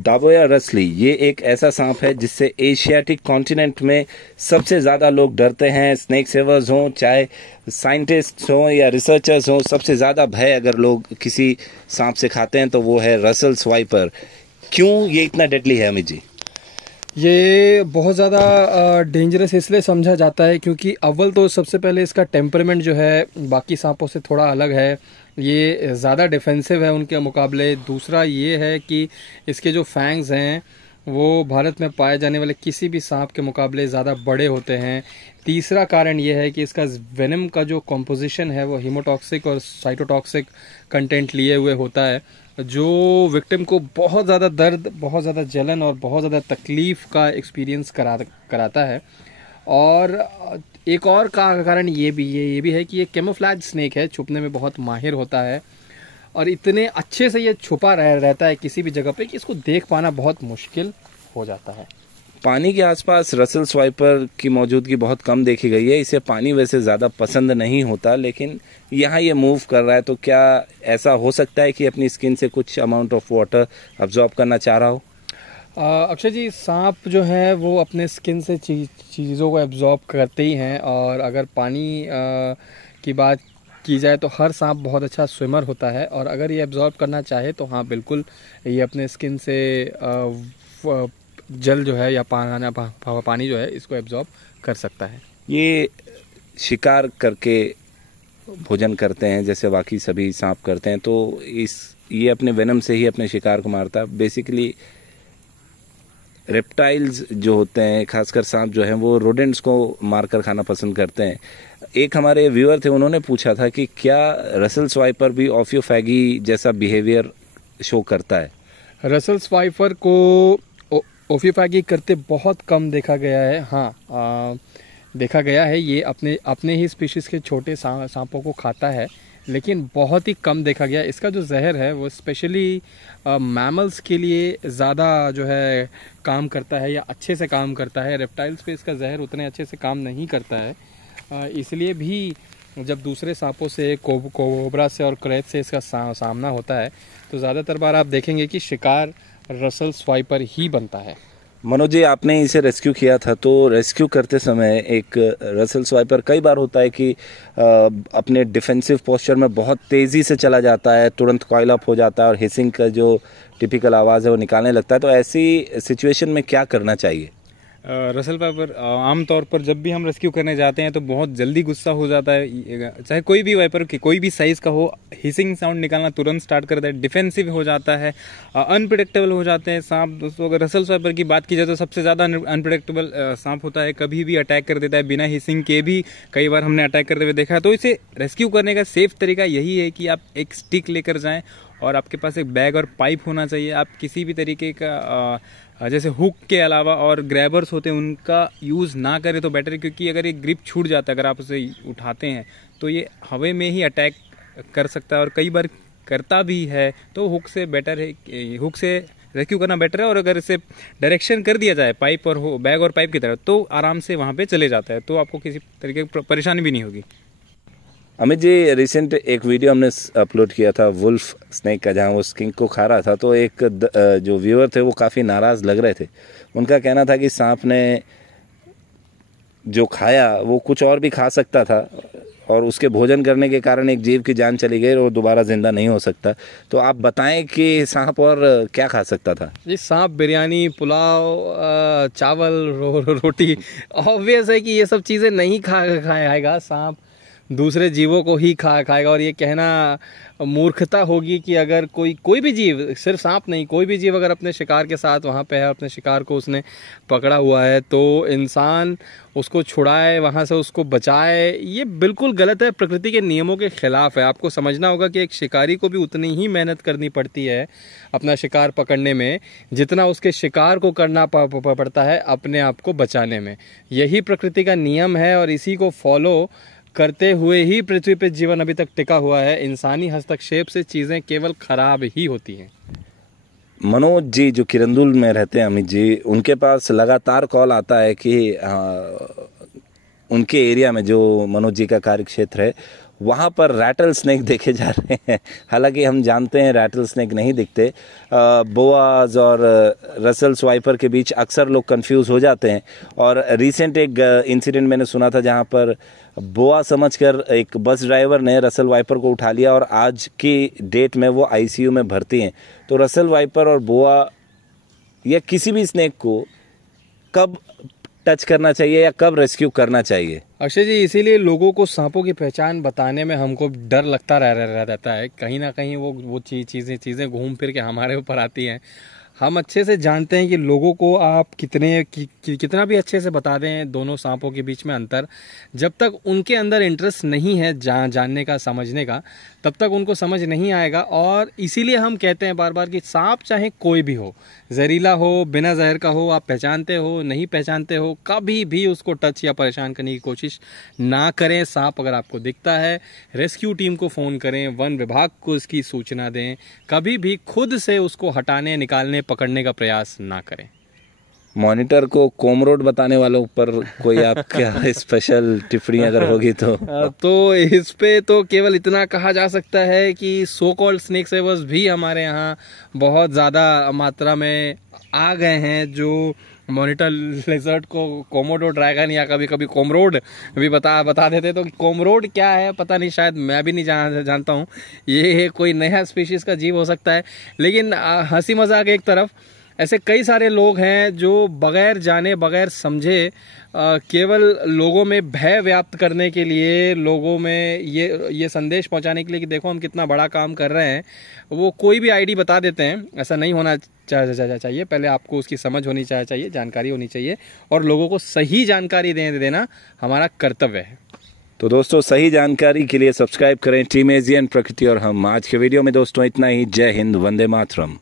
दाबोया रसली ये एक ऐसा सांप है जिससे एशियाटिक कॉन्टिनेंट में सबसे ज़्यादा लोग डरते हैं। स्नेक सेवर्स हों, चाहे साइंटिस्ट हों या रिसर्चर्स हों, सबसे ज़्यादा भय अगर लोग किसी सांप से खाते हैं तो वो है रसल्स वाइपर। क्यों ये इतना डेडली है अमित जी? ये बहुत ज़्यादा डेंजरस इसलिए समझा जाता है क्योंकि अव्वल तो सबसे पहले इसका टेम्परामेंट जो है बाकी सांपों से थोड़ा अलग है। ये ज़्यादा डिफेंसिव है उनके मुकाबले। दूसरा ये है कि इसके जो फैंग्स हैं वो भारत में पाए जाने वाले किसी भी सांप के मुकाबले ज़्यादा बड़े होते हैं। तीसरा कारण ये है कि इसका वेनम का जो कॉम्पोजिशन है वो हीमोटॉक्सिक और साइटोटॉक्सिक कंटेंट लिए हुए होता है, जो विक्टिम को बहुत ज़्यादा दर्द, बहुत ज़्यादा जलन और बहुत ज़्यादा तकलीफ़ का एक्सपीरियंस कराता है। और एक और कारण ये भी है कि ये कैमोफ्लेज स्नेक है, छुपने में बहुत माहिर होता है और इतने अच्छे से ये छुपा रहता है किसी भी जगह पे कि इसको देख पाना बहुत मुश्किल हो जाता है। पानी के आसपास रसल्स वाइपर की मौजूदगी बहुत कम देखी गई है। इसे पानी वैसे ज़्यादा पसंद नहीं होता, लेकिन यहाँ ये मूव कर रहा है, तो क्या ऐसा हो सकता है कि अपनी स्किन से कुछ अमाउंट ऑफ वाटर अब्जॉर्ब करना चाह रहा हो? अक्षय जी, सांप जो है वो अपने स्किन से चीज़ों को एब्जॉर्ब करते ही हैं। और अगर पानी की बात की जाए तो हर सांप बहुत अच्छा स्विमर होता है और अगर ये एब्जॉर्ब करना चाहे तो हाँ बिल्कुल ये अपने स्किन से जल जो है या पानी जो है इसको एब्जॉर्ब कर सकता है। ये शिकार करके भोजन करते हैं जैसे बाकी सभी सांप करते हैं, तो ये अपने वेनम से ही अपने शिकार को मारता है। बेसिकली रेप्टाइल्स जो होते हैं, खासकर सांप जो हैं, वो रोडेंट्स को मारकर खाना पसंद करते हैं। एक हमारे व्यूअर थे, उन्होंने पूछा था कि क्या रसल्स वाइपर भी ऑफियोफैगी जैसा बिहेवियर शो करता है? रसल्स वाइपर को ओफियोफैगी करते बहुत कम देखा गया है। हाँ, देखा गया है ये अपने ही स्पीशीज़ के छोटे सांपों को खाता है, लेकिन बहुत ही कम देखा गया। इसका जो जहर है वो स्पेशली मैमल्स के लिए ज़्यादा जो है काम करता है या अच्छे से काम करता है। रेप्टाइल्स पे इसका जहर उतने अच्छे से काम नहीं करता है। इसलिए भी जब दूसरे सांपों से, कोबरा से और क्रैच से इसका सामना होता है तो ज़्यादातर बार आप देखेंगे कि शिकार रसल्स वाइपर ही बनता है। मनोज जी, आपने इसे रेस्क्यू किया था, तो रेस्क्यू करते समय एक रसल्स वाइपर कई बार होता है कि अपने डिफेंसिव पोस्चर में बहुत तेज़ी से चला जाता है, तुरंत कॉइल अप हो जाता है और हिसिंग का जो टिपिकल आवाज़ है वो निकालने लगता है। तो ऐसी सिचुएशन में क्या करना चाहिए? रसल वाइपर आमतौर पर जब भी हम रेस्क्यू करने जाते हैं तो बहुत जल्दी गुस्सा हो जाता है। चाहे कोई भी वाइपर की कोई भी साइज़ का हो, हिसिंग साउंड निकालना तुरंत स्टार्ट करता है, डिफेंसिव हो जाता है, अनप्रिडिक्टेबल हो जाते हैं सांप। दोस्तों, अगर रसल वाइपर की बात की जाए तो सबसे ज़्यादा अनप्रिडिक्टेबल सांप होता है, कभी भी अटैक कर देता है बिना हिसिंग के भी। कई बार हमने अटैक करते हुए देखा है। तो इसे रेस्क्यू करने का सेफ तरीका यही है कि आप एक स्टिक लेकर जाएँ और आपके पास एक बैग और पाइप होना चाहिए। आप किसी भी तरीके का जैसे हुक के अलावा और ग्रैबर्स होते हैं उनका यूज़ ना करें तो बेटर है, क्योंकि अगर ये ग्रिप छूट जाता है, अगर आप उसे उठाते हैं तो ये हवा में ही अटैक कर सकता है और कई बार करता भी है। तो हुक से बेटर है, हुक से रेस्क्यू करना बेटर है। और अगर इसे डायरेक्शन कर दिया जाए पाइप और बैग और पाइप की तरह तो आराम से वहाँ पे चले जाता है, तो आपको किसी तरीके की परेशानी भी नहीं होगी। अमित जी, रिसेंट एक वीडियो हमने अपलोड किया था वुल्फ स्नेक का, जहां वो स्किंक को खा रहा था, तो एक जो व्यूअर थे वो काफ़ी नाराज़ लग रहे थे। उनका कहना था कि सांप ने जो खाया वो कुछ और भी खा सकता था और उसके भोजन करने के कारण एक जीव की जान चली गई और वो दोबारा जिंदा नहीं हो सकता। तो आप बताएं कि सांप और क्या खा सकता था? जी, सांप बिरयानी, पुलाव, चावल, रोटी, ऑब्वियस है कि ये सब चीज़ें नहीं खाएगा। सांप दूसरे जीवों को ही खाएगा और ये कहना मूर्खता होगी कि अगर कोई भी जीव, सिर्फ सांप नहीं, कोई भी जीव अगर अपने शिकार के साथ वहाँ पे है, अपने शिकार को उसने पकड़ा हुआ है, तो इंसान उसको छुड़ाए, वहाँ से उसको बचाए, ये बिल्कुल गलत है, प्रकृति के नियमों के खिलाफ है। आपको समझना होगा कि एक शिकारी को भी उतनी ही मेहनत करनी पड़ती है अपना शिकार पकड़ने में जितना उसके शिकार को करना पड़ता है अपने आप को बचाने में। यही प्रकृति का नियम है और इसी को फॉलो करते हुए ही पृथ्वी पे जीवन अभी तक टिका हुआ है। इंसानी हस्तक्षेप से चीज़ें केवल खराब ही होती हैं। मनोज जी जो किरंदुल में रहते हैं, अमित जी, उनके पास लगातार कॉल आता है कि उनके एरिया में, जो मनोज जी का कार्य क्षेत्र है, वहाँ पर रैटल स्नेक देखे जा रहे हैं। हालांकि हम जानते हैं रैटल स्नेक नहीं दिखते। बोआज और रसल स्वाइपर के बीच अक्सर लोग कंफ्यूज हो जाते हैं। और रिसेंट एक इंसिडेंट मैंने सुना था जहाँ पर बोआ समझकर एक बस ड्राइवर ने रसल वाइपर को उठा लिया और आज की डेट में वो आईसीयू में भर्ती हैं। तो रसल वाइपर और बोआ या किसी भी स्नेक को कब टच करना चाहिए या कब रेस्क्यू करना चाहिए? अक्षय जी, इसीलिए लोगों को सांपों की पहचान बताने में हमको डर लगता रहता है। कहीं ना कहीं वो चीज़ें घूम फिर के हमारे ऊपर आती हैं। हम अच्छे से जानते हैं कि लोगों को आप कितना भी अच्छे से बता दें दोनों सांपों के बीच में अंतर, जब तक उनके अंदर इंटरेस्ट नहीं है जानने का, समझने का, तब तक उनको समझ नहीं आएगा। और इसीलिए हम कहते हैं बार बार कि सांप चाहे कोई भी हो, जहरीला हो, बिना जहर का हो, आप पहचानते हो नहीं पहचानते हो, कभी भी उसको टच या परेशान करने की कोशिश ना करें। सांप अगर आपको दिखता है, रेस्क्यू टीम को फ़ोन करें, वन विभाग को इसकी सूचना दें। कभी भी खुद से उसको हटाने, निकालने, पकड़ने का प्रयास ना करें। मॉनिटर को कोमरोड बताने वालों पर कोई आपका स्पेशल टिप्पणी अगर होगी तो इस पे तो केवल इतना कहा जा सकता है कि सो कॉल्ड स्नेक सेवर्स भी हमारे यहाँ बहुत ज़्यादा मात्रा में आ गए हैं, जो मॉनिटर लेजर्ड को कोमोडो ड्रैगन या कभी कभी कोमरोड भी बता देते। तो कोमरोड क्या है पता नहीं, शायद मैं भी नहीं जानता हूँ। ये कोई नया स्पीशीज़ का जीव हो सकता है। लेकिन हंसी मजाक एक तरफ, ऐसे कई सारे लोग हैं जो बगैर जाने बगैर समझे केवल लोगों में भय व्याप्त करने के लिए, लोगों में ये संदेश पहुंचाने के लिए कि देखो हम कितना बड़ा काम कर रहे हैं, वो कोई भी आईडी बता देते हैं। ऐसा नहीं होना चाहिए। पहले आपको उसकी समझ होनी चाहिए, जानकारी होनी चाहिए, और लोगों को सही जानकारी देना हमारा कर्तव्य है। तो दोस्तों, सही जानकारी के लिए सब्सक्राइब करें टीम एशियन प्रकृति और हम। आज के वीडियो में दोस्तों इतना ही। जय हिंद, वंदे मातरम।